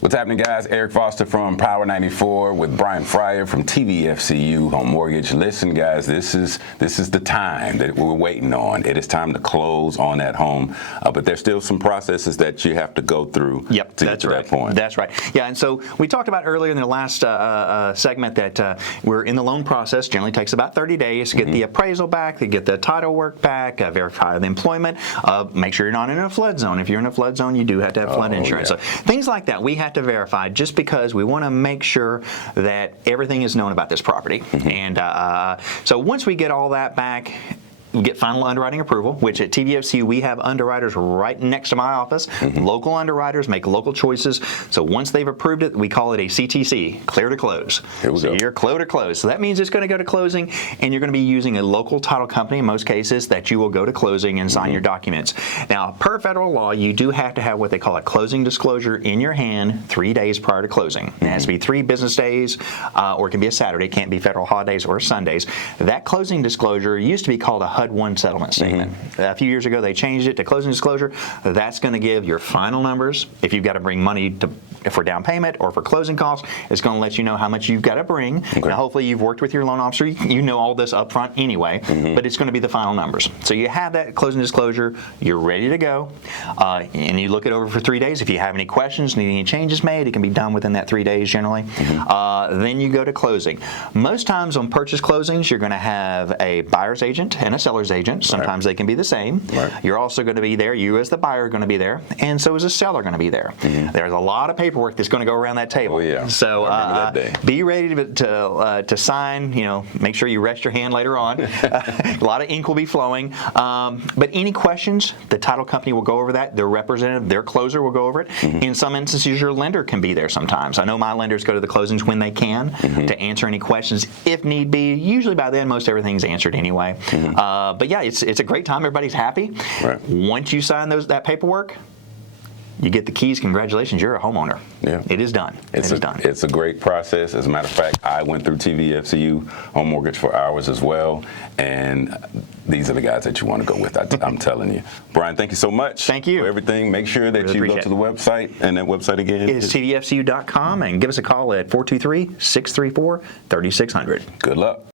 What's happening, guys? Eric Foster from Power 94 with Bryan Fryar from TVFCU Home Mortgage. Listen, guys, this is the time that we're waiting on. It is time to close on that home, but there's still some processes that you have to go through to get to that point. That's right. Yeah, and so we talked about earlier in the last segment that we're in the loan process. Generally takes about 30 days to get the appraisal back, to get the title work back, verify the employment, make sure you're not in a flood zone. If you're in a flood zone, you do have to have flood insurance. Yeah. So things like that we have to verify just because we want to make sure that everything is known about this property. And so once we get all that back, we get final underwriting approval, which at TVFCU we have underwriters right next to my office. Local underwriters make local choices. So once they've approved it, we call it a CTC, clear to close. Here we go. You're clear to close. So that means it's going to go to closing, and you're going to be using a local title company in most cases that you will go to closing and sign your documents. Now, per federal law, you do have to have what they call a closing disclosure in your hand 3 days prior to closing. It has to be 3 business days, or it can be a Saturday. It can't be federal holidays or Sundays. That closing disclosure used to be called a HUD-1 settlement statement. A few years ago, they changed it to closing disclosure. That's going to give your final numbers. If you've got to bring money for down payment or for closing costs, it's going to let you know how much you've got to bring. Now, hopefully, you've worked with your loan officer. You know all this up front anyway, but it's going to be the final numbers. So you have that closing disclosure. You're ready to go, and you look it over for 3 days. If you have any questions, need any changes made, it can be done within that 3 days generally. Then you go to closing. Most times on purchase closings, you're going to have a buyer's agent and a seller's agent. Sometimes they can be the same. You're also going to be there. You as the buyer are going to be there, and so is the seller going to be there. There's a lot of paperwork that's going to go around that table. So be ready to sign. Make sure you rest your hand later on. A lot of ink will be flowing. But any questions, the title company will go over that. Their representative, their closer will go over it. In some instances, your lender can be there sometimes. I know my lenders go to the closings when they can to answer any questions if need be. Usually by then, most everything's answered anyway. But yeah, it's a great time. Everybody's happy. Once you sign that paperwork, you get the keys. Congratulations, you're a homeowner. Yeah, it is done. It's a great process. As a matter of fact, I went through TVFCU Home Mortgage for hours as well, and these are the guys that you want to go with. I'm telling you. Bryan, thank you so much. Thank you for everything. Make sure that you go to the website, and that website again is tvfcu.com, and give us a call at 423-634-3600. Good luck.